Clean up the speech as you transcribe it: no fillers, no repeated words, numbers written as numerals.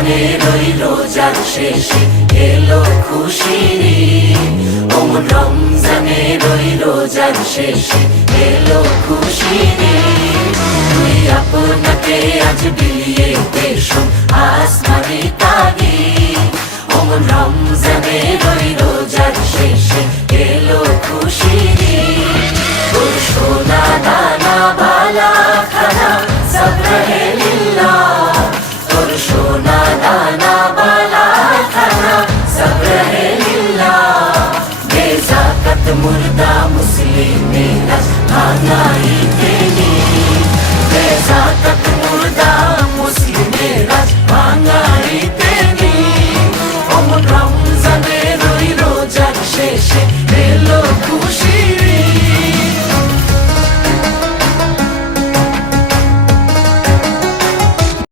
রমজানের ওই রোজার শেষে এলো খুশির ঈদ। ওমন রমজানের ওই রোজার শেষে এলো খুশির ঈদ। তুই আপনাকে আজ বিলিয়ে দেশ আসমানি তাগিদ। ওমন রমজানের ওই রোজার শেষে এলো খুশির ঈদ। তোর সোনা দানা বালা খানা সব রহে লিল্লাহ। তোর সোনা দানা বালা খানা সব রহে লিল্লাহ। বেজাকাত মুর্দা মুসলিমেরা খানা